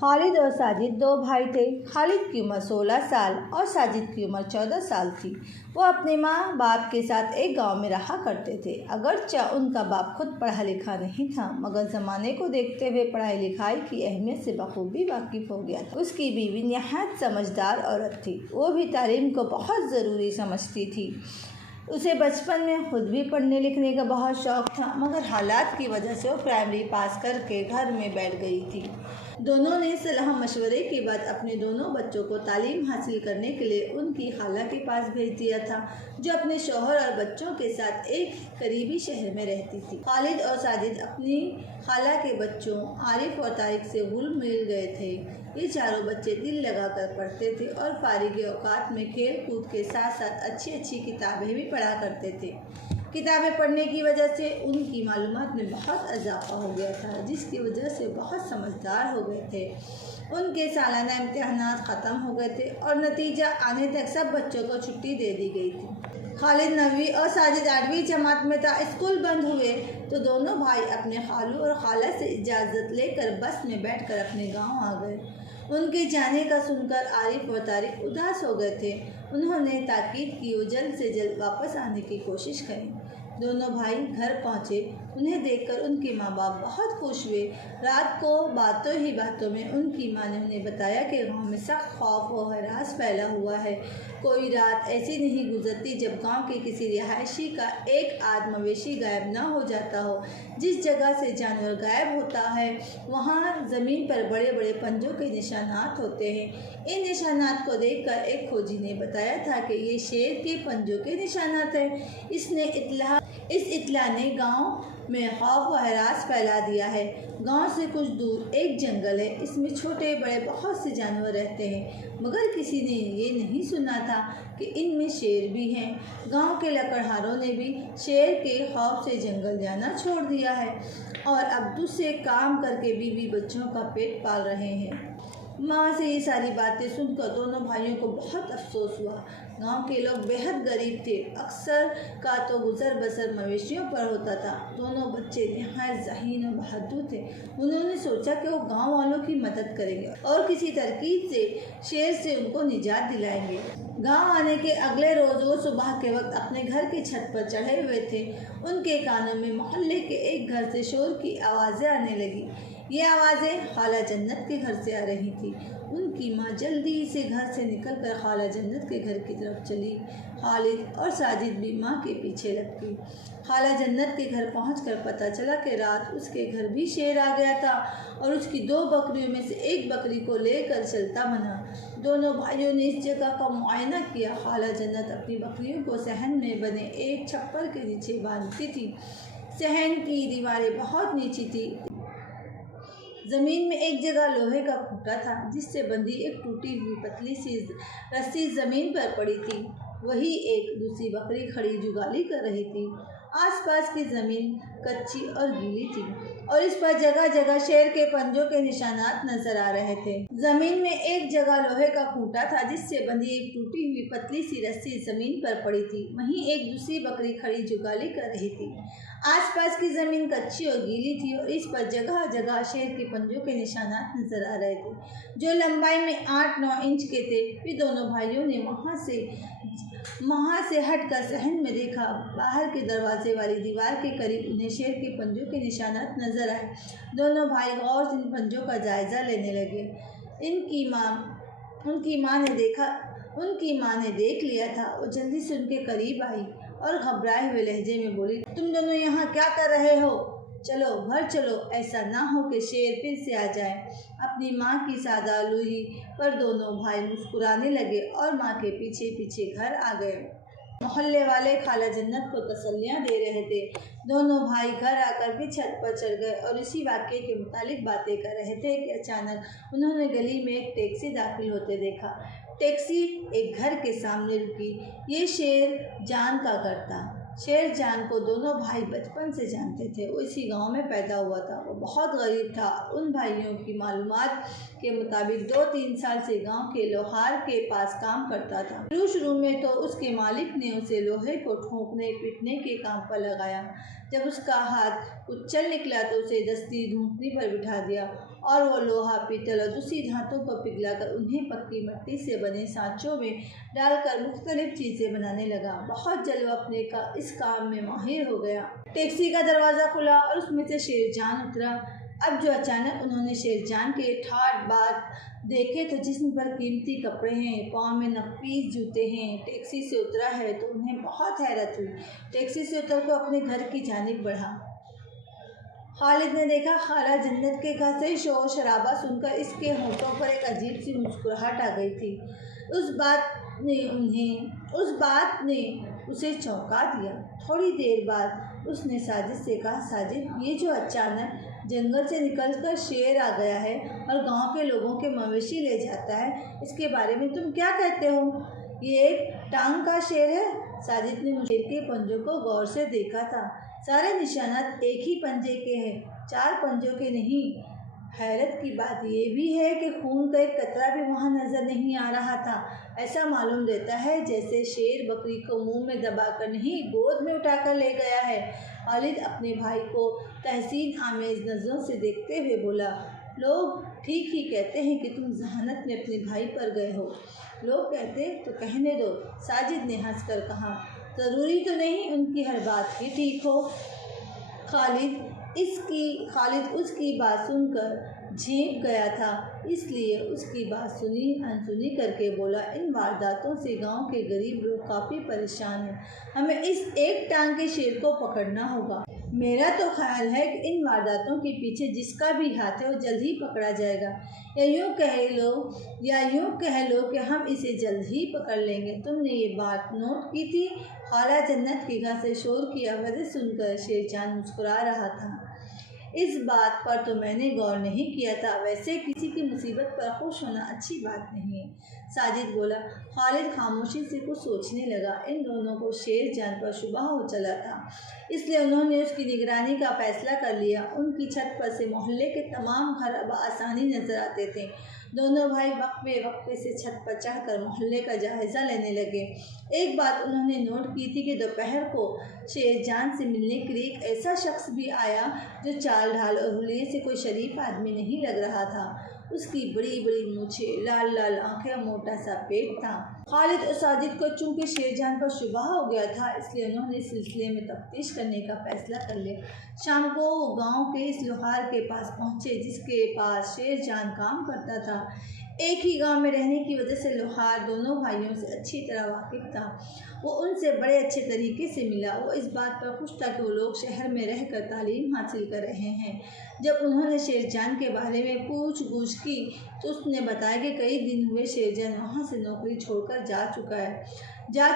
خالد اور ساجد دو بھائی تھے۔ خالد کی عمر 16 سال اور ساجد کی عمر 14 سال تھی۔ وہ اپنے ماں باپ کے ساتھ ایک گاؤں میں رہا کرتے تھے۔ اگرچہ ان کا باپ خود پڑھا لکھا نہیں تھا، مگر زمانے کو دیکھتے ہوئے پڑھائی لکھائی کی اہمیت سے بخوبی واقف ہو گیا تھا۔ اس کی بیوی نہایت سمجھدار عورت تھی۔ وہ بھی تعلیم کو بہت ضروری سمجھتی تھی۔ اسے بچپن میں خود بھی پڑھنے لکھنے کا بہت شوق تھا، مگر حالات کی وجہ سے وہ پرائمری پاس کر کے گھر میں بیٹھ گئی تھی۔ دونوں نے صلاح مشورے کے بعد اپنے دونوں بچوں کو تعلیم حاصل کرنے کے لیے ان کی خالہ کے پاس بھیج دیا تھا، جو اپنے شوہر اور بچوں کے ساتھ ایک قریبی شہر میں رہتی تھی۔ خالد اور ساجد اپنی خالہ کے بچوں عارف اور طارق سے گھل مل گئے تھے۔ یہ چاروں بچے دل لگا کر پڑھتے تھے اور فارغ اوقات میں کھیل کود کے ساتھ ساتھ اچھی کتابیں بھی پڑھا کرتے تھے۔ کتابیں پڑھنے کی وجہ سے ان کی معلومات میں بہت اضافہ ہو گیا تھا، جس کی وجہ سے بہت سمجھدار ہو گئے تھے۔ ان کے سالانہ امتحانات ختم ہو گئے تھے اور نتیجہ آنے تک سب بچوں کو چھٹی دے دی گئی تھی۔ خالد 9ویں اور ساجد 8ویں جماعت میں تھا۔ اسکول بند ہوئے تو دونوں بھائی اپنے خالو اور خالہ سے اجازت لے کر بس میں بیٹھ کر اپنے گاؤں آ گئے۔ ان کے جانے کا سن کر عارف اور طارق اداس ہو گئے تھے۔ انہوں نے تاکید کی وہ جلد سے جلد واپس آنے کی کوشش کریں۔ دونوں بھائی گھر پہنچے۔ انہیں دیکھ کر ان کے ماں باپ بہت خوش ہوئے۔ رات کو باتوں ہی باتوں میں ان کی ماں نے انہیں بتایا کہ گاؤں میں سخت خوف و ہراس پھیلا ہوا ہے۔ کوئی رات ایسی نہیں گزرتی جب گاؤں کے کسی رہائشی کا ایک آدھ مویشی غائب نہ ہو جاتا ہو۔ جس جگہ سے جانور غائب ہوتا ہے وہاں زمین پر بڑے بڑے پنجوں کے نشانات ہوتے ہیں۔ ان نشانات کو دیکھ کر ایک کھوجی نے بتایا تھا کہ یہ شیر کے پنجوں کے نشانات ہیں۔ اس اطلاع نے گاؤں میں خوف و ہراس پھیلا دیا ہے۔ گاؤں سے کچھ دور ایک جنگل ہے، اس میں چھوٹے بڑے بہت سے جانور رہتے ہیں، مگر کسی نے یہ نہیں سنا تھا کہ ان میں شیر بھی ہیں۔ گاؤں کے لکڑہاروں نے بھی شیر کے خوف سے جنگل جانا چھوڑ دیا ہے اور اب دوسرے کام کر کے بیوی بچوں کا پیٹ پال رہے ہیں۔ ماں سے یہ ساری باتیں سن کر دونوں بھائیوں کو بہت افسوس ہوا۔ گاؤں کے لوگ بےحد غریب تھے، اکثر کا تو گزر بسر مویشیوں پر ہوتا تھا۔ دونوں بچے نہایت ذہین اور بہادر تھے۔ انہوں نے سوچا کہ وہ گاؤں والوں کی مدد کریں گے اور کسی ترکیب سے شیر سے ان کو نجات دلائیں گے۔ گاؤں آنے کے اگلے روز وہ صبح کے وقت اپنے گھر کی چھت پر چڑھے ہوئے تھے۔ ان کے کانوں میں محلے کے ایک گھر سے شور کی آوازیں آنے لگی۔ یہ آوازیں خالہ جنت کے گھر سے آ رہی تھی۔ ان کی ماں جلدی سے گھر سے نکل کر خالہ جنت کے گھر کی طرف چلی۔ خالد اور ساجد بھی ماں کے پیچھے لگ گئی۔ خالہ جنت کے گھر پہنچ کر پتہ چلا کہ رات اس کے گھر بھی شیر آ گیا تھا اور اس کی 2 بکریوں میں سے ایک بکری کو لے کر چلتا بنا۔ دونوں بھائیوں نے اس جگہ کا معائنہ کیا۔ خالہ جنت اپنی بکریوں کو صحن میں بنے ایک چھپر کے نیچے باندھتی تھی۔ صحن کی دیواریں بہت نیچی تھی۔ زمین میں ایک جگہ لوہے کا کھوٹا تھا جس سے بندھی ایک ٹوٹی ہوئی پتلی سی رسی زمین پر پڑی تھی۔ وہی ایک دوسری بکری کھڑی جگالی کر رہی تھی۔ آس پاس کی زمین کچی اور گیلی تھی اور اس پر جگہ جگہ شیر کے پنجوں کے نشانات نظر آ رہے تھے۔ زمین میں ایک جگہ لوہے کا کھوٹا تھا جس سے بندھی ایک ٹوٹی ہوئی پتلی سی رسی زمین پر پڑی تھی۔ وہیں ایک دوسری بکری کھڑی جگالی کر رہی تھی۔ آس پاس کی زمین کچی اور گیلی تھی اور اس پر جگہ جگہ شیر کے پنجوں کے نشانات نظر آ رہے تھے، جو لمبائی میں 8-9 انچ کے تھے۔ پھر دونوں بھائیوں نے وہاں سے ہٹ کر صحن میں دیکھا۔ باہر کے دروازے والی دیوار کے قریب انہیں شیر کے پنجوں کے نشانات نظر آئے۔ دونوں بھائی غور سے ان پنجوں کا جائزہ لینے لگے۔ ان کی ماں نے دیکھ لیا تھا۔ وہ جلدی سے ان کے قریب آئی اور گھبرائے ہوئے لہجے میں بولی، تم دونوں یہاں کیا کر رہے ہو؟ چلو گھر چلو، ایسا نہ ہو کہ شیر پھر سے آ جائے۔ اپنی ماں کی سادہ لوحی پر دونوں بھائی مسکرانے لگے اور ماں کے پیچھے پیچھے گھر آ گئے۔ محلے والے خالہ جنت کو تسلیاں دے رہے تھے۔ دونوں بھائی گھر آ کر پھر چھت پر چڑھ گئے اور اسی واقعے کے متعلق باتیں کر رہے تھے کہ اچانک انہوں نے گلی میں ایک ٹیکسی داخل ہوتے دیکھا۔ ٹیکسی ایک گھر کے سامنے رکی۔ یہ شیر جان کا گھر تھا۔ شیر جان کو دونوں بھائی بچپن سے جانتے تھے۔ وہ اسی گاؤں میں پیدا ہوا تھا۔ وہ بہت غریب تھا۔ ان بھائیوں کی معلومات کے مطابق 2-3 سال سے گاؤں کے لوہار کے پاس کام کرتا تھا۔ شروع میں تو اس کے مالک نے اسے لوہے کو ٹھوکنے پیٹنے کے کام پر لگایا۔ جب اس کا ہاتھ کچھ چل نکلا تو اسے دستی ڈھونکنے پر بٹھا دیا और वो लोहा, पीतल और दूसरी धातुओं को पिघलाकर उन्हें पक्की मिट्टी से बने सांचों में डालकर मुख्तलिफ चीज़ें बनाने लगा। बहुत जल्द वो अपने इस काम में माहिर हो गया। टैक्सी का दरवाज़ा खुला और उसमें से शेरजान उतरा। अब जो अचानक उन्होंने शेरजान के ठाठ बात देखे तो जिस्म पर कीमती कपड़े हैं, पाँव में नफीस जूते हैं, टैक्सी से उतरा है तो उन्हें बहुत हैरत हुई। टैक्सी से उतर कर अपने घर की जानिब बढ़ा। खालिद ने देखा खाला जन्नत के घर से शोर शराबा सुनकर इसके होठों पर एक अजीब सी मुस्कुराहट आ गई थी। उस बात ने उसे चौंका दिया। थोड़ी देर बाद उसने साजिद से कहा, साजिद, ये जो अचानक जंगल से निकलकर शेर आ गया है और गांव के लोगों के मवेशी ले जाता है, इसके बारे में तुम क्या कहते हो? ये एक टांग का शेर है। साजिद ने शेर के पंजों को गौर से देखा था। सारे निशानात एक ही पंजे के हैं, 4 पंजों के नहीं। हैरत की बात यह भी है कि खून का एक कतरा भी वहाँ नजर नहीं आ रहा था। ऐसा मालूम देता है जैसे शेर बकरी को मुंह में दबाकर नहीं, गोद में उठाकर ले गया है। खालिद अपने भाई को तहसीन आमेज नज़रों से देखते हुए बोला, लोग ठीक ही कहते हैं कि तुम जहानत में अपने भाई पर गए हो। लोग कहते तो कहने दो, साजिद ने हंसकर कहा। ज़रूरी तो नहीं उनकी हर बात ही ठीक हो। खालिद उसकी बात सुनकर झेंप गया था, इसलिए उसकी बात सुनी अनसुनी करके बोला, इन वारदातों से गांव के गरीब लोग काफ़ी परेशान हैं। हमें इस एक टांग के शेर को पकड़ना होगा। मेरा तो ख्याल है कि इन वारदातों के पीछे जिसका भी हाथ है वो जल्द ही पकड़ा जाएगा, या यूँ कह लो कि हम इसे जल्द ही पकड़ लेंगे। तुमने ये बात नोट की थी? खाला जन्नत के घर से शोर की आवाज़ें सुनकर शेरजान मुस्कुरा रहा था। इस बात पर तो मैंने गौर नहीं किया था। वैसे किसी की मुसीबत पर खुश होना अच्छी बात नहीं है, साजिद बोला। खालिद खामोशी से कुछ सोचने लगा। इन दोनों को शेरजान पर शुबा हो चला था, इसलिए उन्होंने उसकी निगरानी का फैसला कर लिया। उनकी छत पर से मोहल्ले के तमाम घर अब आसानी नजर आते थे। दोनों भाई वक्फे से छत पर चढ़कर मोहल्ले का जायज़ा लेने लगे। एक बात उन्होंने नोट की थी कि दोपहर को शेरजान से मिलने के लिए एक ऐसा शख्स भी आया जो चाल ढाल और हुलिये से कोई शरीफ आदमी नहीं लग रहा था। उसकी बड़ी बड़ी मूछें, लाल लाल आंखें और मोटा सा पेट था। खालिद और साजिद को चूंकि शेरजान पर शुबा हो गया था, इसलिए उन्होंने इस सिलसिले में तफ्तीश करने का फैसला कर लिया। शाम को वो गांव के इस लोहार के पास पहुंचे जिसके पास शेरजान काम करता था। एक ही गांव में रहने की वजह से लोहार दोनों भाइयों से अच्छी तरह वाकिफ था। वो उनसे बड़े अच्छे तरीके से मिला। वो इस बात पर खुश था कि वो लोग शहर में रहकर तालीम हासिल कर रहे हैं। जब उन्होंने शेरजान के बारे में पूछ-गूछ की तो उसने बताया कि कई दिन हुए शेरजान वहाँ से नौकरी छोड़कर जा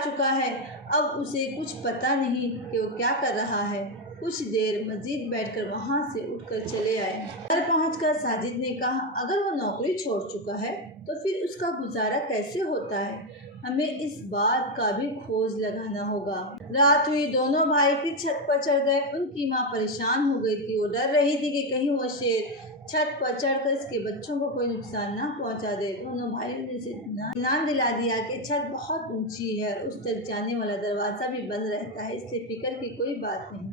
चुका है। अब उसे कुछ पता नहीं कि वो क्या कर रहा है। कुछ देर मस्जिद बैठकर वहाँ से उठकर चले आए। घर पहुँचकर साजिद ने कहा, अगर वो नौकरी छोड़ चुका है तो फिर उसका गुजारा कैसे होता है? हमें इस बात का भी खोज लगाना होगा। रात हुई, दोनों भाई फिर छत पर चढ़ गए। उनकी माँ परेशान हो गई थी। वो डर रही थी कि कहीं वो शेर छत पर चढ़कर इसके बच्चों को कोई नुकसान ना पहुंचा दे। दोनों भाइयों ने इसे इत्मीनान दिला दिया कि छत बहुत ऊंची है और उस तक जाने वाला दरवाज़ा भी बंद रहता है, इसलिए फिक्र की कोई बात नहीं।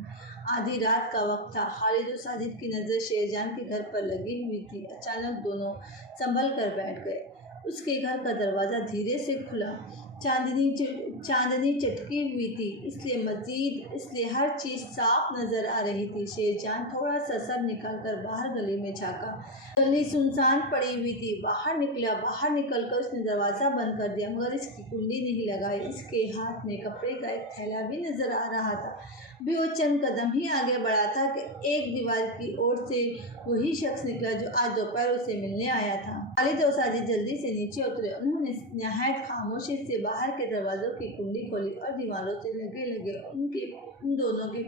आधी रात का वक्त था। खालिद और साजिद की नज़र शेरजान के घर पर लगी हुई थी। अचानक दोनों संभल कर बैठ गए। उसके घर का दरवाज़ा धीरे से खुला। चांदनी चटकी हुई थी, इसलिए हर चीज़ साफ नज़र आ रही थी। शेरजान थोड़ा सा सर निकालकर बाहर गली में झाँका। गली सुनसान पड़ी हुई थी। बाहर निकलकर उसने दरवाज़ा बंद कर दिया, मगर इसकी कुंडी नहीं लगाई। इसके हाथ में कपड़े का एक थैला भी नज़र आ रहा था। भी वो चंद कदम ही आगे बढ़ा था कि एक दीवार की ओर से वही शख्स निकला जो आज दोपहर उसे मिलने आया था। खालिद और साजिद जल्दी से नीचे उतरे। उन्होंने नहायत खामोशी से बाहर के दरवाज़ों की कुंडी खोली और दीवारों से लगे उन दोनों के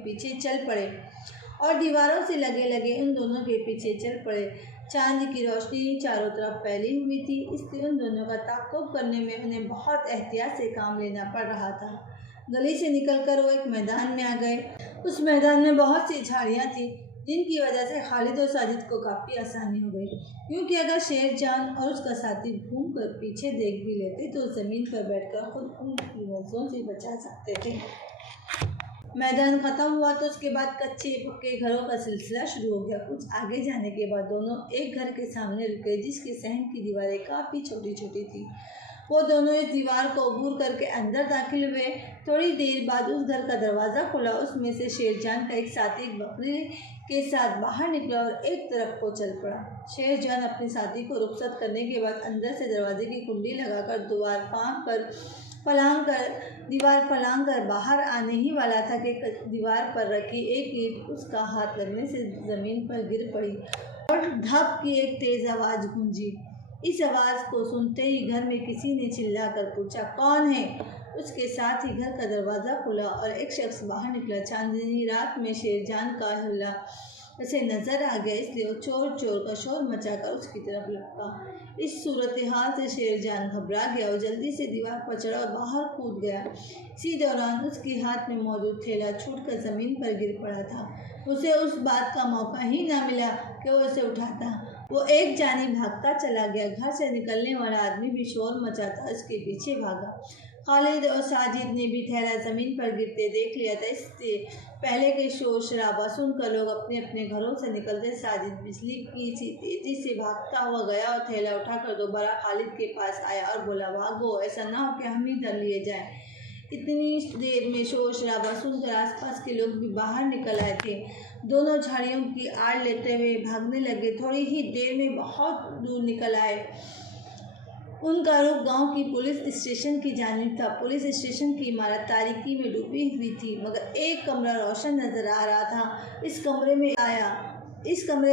पीछे चल पड़े। चांद की रोशनी चारों तरफ फैली हुई थी, इसलिए उन दोनों का ताक़ुब करने में उन्हें बहुत एहतियात से काम लेना पड़ रहा था। गली से निकलकर वो एक मैदान में आ गए। उस मैदान में बहुत सी झाड़ियाँ थी, जिनकी वजह से खालिद और साजिद को काफ़ी आसानी हो गई, क्योंकि अगर शेरजान और उसका साथी घूमकर पीछे देख भी लेते तो ज़मीन पर बैठकर खुद उनकी नज़रों से बचा सकते थे। मैदान ख़त्म हुआ तो उसके बाद कच्चे पक्के घरों का सिलसिला शुरू हो गया। कुछ आगे जाने के बाद दोनों एक घर के सामने रुके जिसके सहन की दीवारें काफ़ी छोटी छोटी थी। वो दोनों इस दीवार को अबूर करके अंदर दाखिल हुए। थोड़ी देर बाद उस घर का दरवाज़ा खुला। उसमें से शेरजान का एक साथी एक बकरी के साथ बाहर निकला और एक तरफ को चल पड़ा। शेरजान अपने साथी को रुखसत करने के बाद अंदर से दरवाजे की कुंडी लगाकर दीवार फलांग कर बाहर आने ही वाला था कि दीवार पर रखी एक ईंट उसका हाथ लगने से ज़मीन पर गिर पड़ी और धप की एक तेज़ आवाज़ गूंजी। इस आवाज़ को सुनते ही घर में किसी ने चिल्लाकर पूछा, कौन है? उसके साथ ही घर का दरवाज़ा खुला और एक शख्स बाहर निकला। चांदनी रात में शेरजान का हल्ला उसे नज़र आ गया, इसलिए वो चोर चोर का शोर मचाकर उसकी तरफ लपका। इस सूरत हाल से शेरजान घबरा गया और जल्दी से दीवार पर चढ़ा और बाहर कूद गया। इसी दौरान उसके हाथ में मौजूद थैला छूटकर ज़मीन पर गिर पड़ा था। उसे उस बात का मौका ही ना मिला कि वो उसे उठाता। वो एक जानिब भागता चला गया। घर से निकलने वाला आदमी भी शोर मचाता उसके पीछे भागा। खालिद और साजिद ने भी थैला ज़मीन पर गिरते देख लिया था, इससे पहले के शोर शराबा सुनकर लोग अपने अपने घरों से निकलते। साजिद बिजली की सी तेज़ी से भागता हुआ गया और थैला उठाकर दोबारा खालिद के पास आया और बोला, भागो, ऐसा ना हो कि हम ही धर लिए जाएं। इतनी देर में शोर शराबा सुनकर आसपास के लोग भी बाहर निकल आए थे। दोनों झाड़ियों की आड़ लेते हुए भागने लगे। थोड़ी ही देर में बहुत दूर निकल आए। उनका रुख गांव की पुलिस स्टेशन की जानिब था। पुलिस स्टेशन की इमारत तारीकी में डूबी हुई थी, मगर एक कमरा रोशन नजर आ रहा था। इस कमरे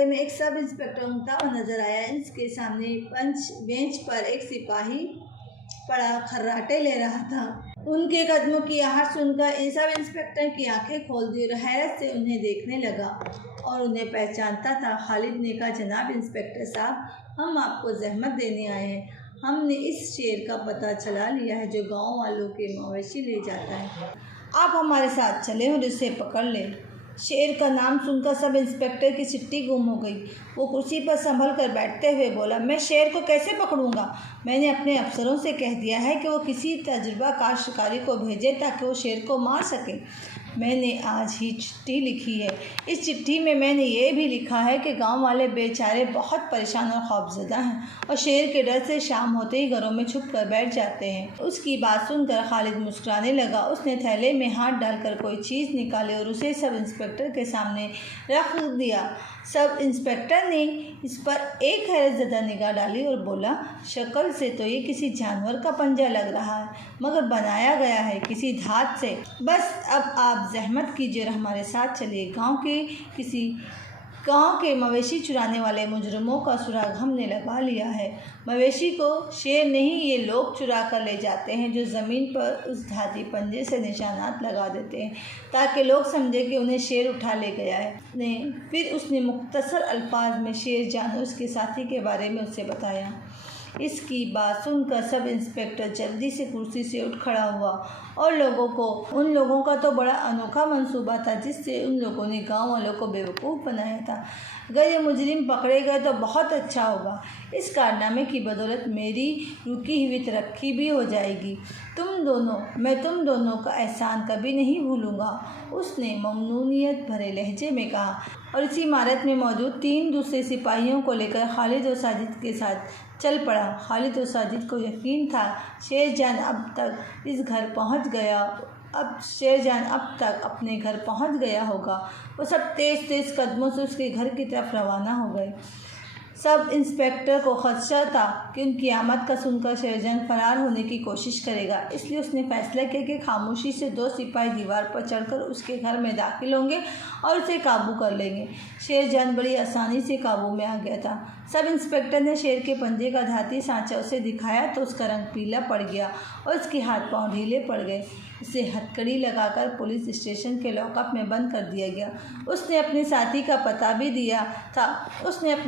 में एक सब इंस्पेक्टर उठता हुआ नजर आया। इसके सामने बेंच पर एक सिपाही पड़ा खर्राटे ले रहा था। उनके कदमों की आहट सुनकर सब इंस्पेक्टर की आंखें खोल दी और हैरत से उन्हें देखने लगा और उन्हें पहचानता था। खालिद ने कहा, जनाब इंस्पेक्टर साहब, हम आपको जहमत देने आए हैं। हमने इस शेर का पता चला लिया है जो गांव वालों के मवेशी ले जाता है। आप हमारे साथ चलें और इसे पकड़ लें। शेर का नाम सुनकर सब इंस्पेक्टर की सिट्टी गुम हो गई। वो कुर्सी पर संभल कर बैठते हुए बोला, मैं शेर को कैसे पकड़ूंगा? मैंने अपने अफसरों से कह दिया है कि वो किसी तजुर्बाकार शिकारी को भेजे ताकि वो शेर को मार सके। मैंने आज ही चिट्ठी लिखी है। इस चिट्ठी में मैंने ये भी लिखा है कि गांव वाले बेचारे बहुत परेशान और खौफजदा हैं और शेर के डर से शाम होते ही घरों में छुप कर बैठ जाते हैं। उसकी बात सुनकर खालिद मुस्कुराने लगा। उसने थैले में हाथ डालकर कोई चीज़ निकाली और उसे सब इंस्पेक्टर के सामने रख दिया। सब इंस्पेक्टर ने इस पर एक हैरतज़दा निगाह डाली और बोला, शक्ल से तो ये किसी जानवर का पंजा लग रहा है, मगर बनाया गया है किसी धात से। बस अब आप जहमत कीजिए और हमारे साथ चलिए। गांव के मवेशी चुराने वाले मुजरिमों का सुराग हमने लगा लिया है। मवेशी को शेर नहीं, ये लोग चुरा कर ले जाते हैं जो ज़मीन पर उस धाती पंजे से निशानात लगा देते हैं ताकि लोग समझे कि उन्हें शेर उठा ले गया है। फिर उसने मुख्तसर अल्फाज में शेरजान और उसके साथी के बारे में उसे बताया। इसकी बात सुनकर सब इंस्पेक्टर जल्दी से कुर्सी से उठ खड़ा हुआ और उन लोगों का तो बड़ा अनोखा मंसूबा था जिससे उन लोगों ने गांव वालों को बेवकूफ़ बनाया था। अगर ये मुजरिम पकड़े गए तो बहुत अच्छा होगा। इस कारनामे की बदौलत मेरी रुकी हुई तरक्की भी हो जाएगी। मैं तुम दोनों का एहसान कभी नहीं भूलूंगा, उसने ममनूनियत भरे लहजे में कहा और इसी इमारत में मौजूद 3 दूसरे सिपाहियों को लेकर खालिद और साजिद के साथ चल पड़ा। खालिद और साजिद को यकीन था शेरजान अब तक अपने घर पहुंच गया होगा। वो सब तेज़ कदमों से उसके घर की तरफ रवाना हो गए। सब इंस्पेक्टर को खदशा था कि उनकी आमद का सुनकर शेरजान फरार होने की कोशिश करेगा, इसलिए उसने फैसला किया कि खामोशी से 2 सिपाही दीवार पर चढ़कर उसके घर में दाखिल होंगे और उसे काबू कर लेंगे। शेरजान बड़ी आसानी से काबू में आ गया था। सब इंस्पेक्टर ने शेर के पंजे का धाती सांचा उसे दिखाया तो उसका रंग पीला पड़ गया और उसके हाथ पांव ढीले पड़ गए। उसे हथकड़ी लगाकर पुलिस स्टेशन के लॉकअप में बंद कर दिया गया। उसने अपने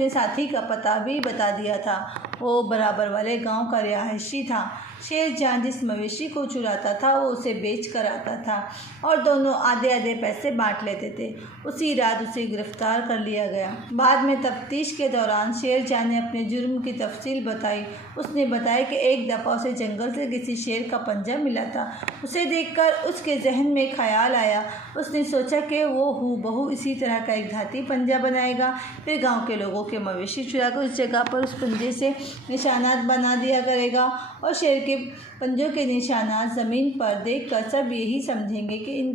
साथी का پتہ بھی بتا دیا تھا۔ وہ برابر والے گاؤں کا رہائشی تھا۔ شیر جان جس مویشی کو چراتا تھا وہ اسے بیچ کر آتا تھا اور دونوں آدھے آدھے پیسے بانٹ لیتے تھے۔ اسی رات اسے گرفتار کر لیا گیا۔ بعد میں تفتیش کے دوران شیر جان نے اپنے جرم کی تفصیل بتائی۔ اس نے بتایا کہ ایک دفعہ اسے جنگل سے کسی شیر کا پنجہ ملا تھا۔ اسے دیکھ کر اس کے ذہن میں خیال آیا۔ اس نے سوچا کہ وہ ہو بہو اسی طرح کا ایک دھاتی پنجہ بنائے گا، پھر گاؤں کے لوگوں کے مویشی چرا کر اس جگہ پر اس پنجے سے نشانات بنا دیا کرے گا اور شیر کے پنجوں کے نشانات زمین پر دیکھ کر سب یہی سمجھیں گے کہ ان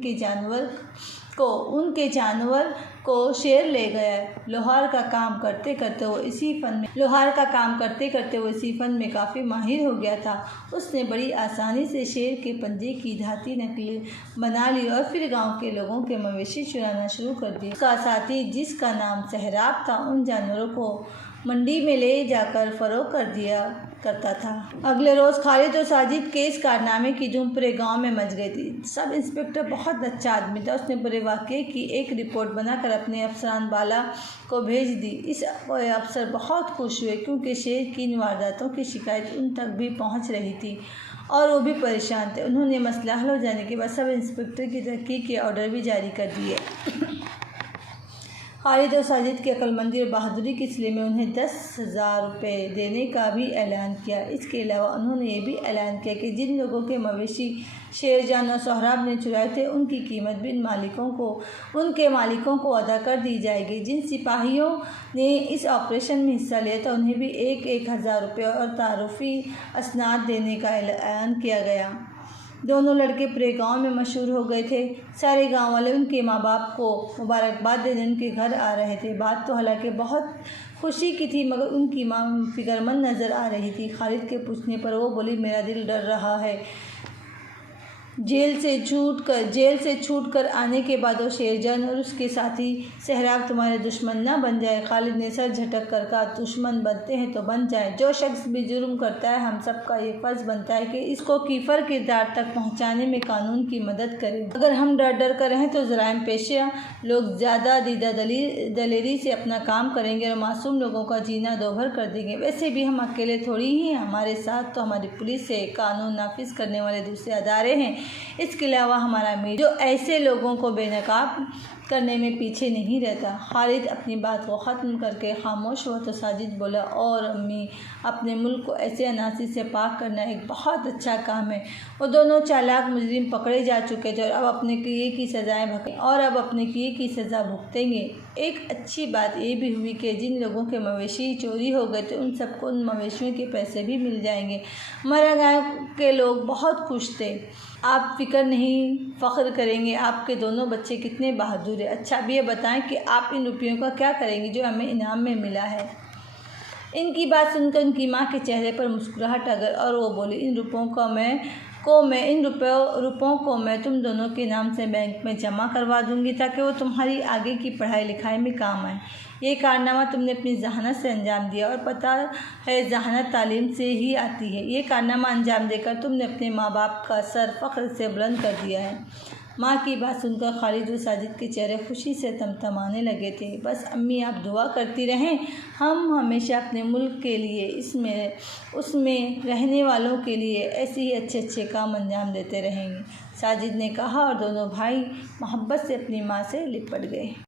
کے جانور کو شیر لے گیا ہے۔ لوہار کا کام کرتے کرتے وہ اسی فن میں کافی ماہر ہو گیا تھا۔ اس نے بڑی آسانی سے شیر کے پنجے کی دھاتی نقل بنا لی اور پھر گاؤں کے لوگوں کے مویشی چرانا شروع کر دیا۔ اس کا ساتھی جس کا نام سہراب تھا ان جانوروں کو منڈی میں لے جا کر فروخت کر دیا کرتا تھا۔ اگلے روز خالد اور ساجد کے اس کارنامے کی دھوم پورے گاؤں میں مچ گئی تھی۔ سب انسپکٹر بہت اچھا آدمی تھا۔ اس نے پورے واقعے کی ایک رپورٹ بنا کر اپنے افسران بالا کو بھیج دی۔ اس افسر بہت خوش ہوئے کیونکہ شیر کی ان وارداتوں کی شکایت ان تک بھی پہنچ رہی تھی اور وہ بھی پریشان تھے۔ انہوں نے مسئلہ حل ہو جانے کے بعد سب انسپکٹر کی تحقیق کے آرڈر بھی جاری کر دیے۔ خالد اور ساجد کی عقلمندی اور بہادری کے صلے میں انہیں 10,000 روپے دینے کا بھی اعلان کیا۔ اس کے علاوہ انہوں نے یہ بھی اعلان کیا کہ جن لوگوں کے مویشی شیر جان اور سہراب نے چرائے تھے ان کی قیمت بھی ان کے مالکوں کو ادا کر دی جائے گی۔ جن سپاہیوں نے اس آپریشن میں حصہ لیا تھا انہیں بھی 1,000 روپے اور تعارفی اسناد دینے کا اعلان کیا گیا۔ دونوں لڑکے پورے گاؤں میں مشہور ہو گئے تھے۔ سارے گاؤں والے ان کے ماں باپ کو مبارکباد دینے ان کے گھر آ رہے تھے۔ بات تو حالانکہ بہت خوشی کی تھی مگر ان کی ماں فکرمند نظر آ رہی تھی۔ خالد کے پوچھنے پر وہ بولی، میرا دل ڈر رہا ہے جیل سے چھوٹ کر آنے کے بعد وہ شیر جان اور اس کے ساتھی سہراب تمہارے دشمن نہ بن جائے۔ خالد نے سر جھٹک کر کہا، دشمن بنتے ہیں تو بن جائیں۔ جو شخص بھی جرم کرتا ہے ہم سب کا یہ فرض بنتا ہے کہ اس کو کیفر کردار تک پہنچانے میں قانون کی مدد کرے۔ اگر ہم ڈر کر رہیں تو جرائم پیشہ لوگ زیادہ دیدہ دلیری سے اپنا کام کریں گے اور معصوم لوگوں کا جینا دوبھر کر دیں گے۔ ویسے بھی ہم اکیلے تھوڑی ہی ہیں، ہمارے ساتھ تو ہماری پولیس ہے، قانون نافذ کرنے والے دوسرے ادارے ہیں۔ اس کے علاوہ ہمارا میڈیا جو ایسے لوگوں کو بے نقاب کرنے میں پیچھے نہیں رہتا۔ خالد اپنی بات کو ختم کر کے خاموش ہوا تو ساجد بولا، اور امی، اپنے ملک کو ایسے عناصر سے پاک کرنا ایک بہت اچھا کام ہے۔ وہ دونوں چالاک مجرم پکڑے جا چکے تھے اور اب اپنے کیے کی سزا بھگتیں گے۔ ایک اچھی بات یہ بھی ہوئی کہ جن لوگوں کے مویشی چوری ہو گئے تھے ان سب کو ان مویشیوں کے پیسے بھی مل جائیں گے۔ ہمارے گاؤں کے لوگ بہت خوش تھے۔ آپ فکر نہیں، فخر کریں گے، آپ کے دونوں بچے کتنے بہادر ہیں۔ اچھا اب یہ بتائیں کہ آپ ان روپیوں کا کیا کریں گے جو ہمیں انعام میں ملا ہے؟ ان کی بات سن کر ان کی ماں کے چہرے پر مسکراہٹ آ گئی اور وہ بولی، ان روپوں کو میں تم دونوں کے نام سے بینک میں جمع کروا دوں گی تاکہ وہ تمہاری آگے کی پڑھائی لکھائی میں کام آئیں۔ یہ کارنامہ تم نے اپنی ذہانت سے انجام دیا اور پتہ ہے ذہانت تعلیم سے ہی آتی ہے۔ یہ کارنامہ انجام دے کر تم نے اپنے ماں باپ کا سر فخر سے بلند کر دیا ہے۔ ماں کی بات سن کر خالد اور ساجد کے چہرے خوشی سے تمتمانے لگے تھے۔ بس امی آپ دعا کرتی رہیں، ہم ہمیشہ اپنے ملک کے لیے، اس میں رہنے والوں کے لیے ایسے ہی اچھے کام انجام دیتے رہیں گے، ساجد نے کہا اور دونوں بھائی محبت سے اپنی ماں سے لپٹ گئے۔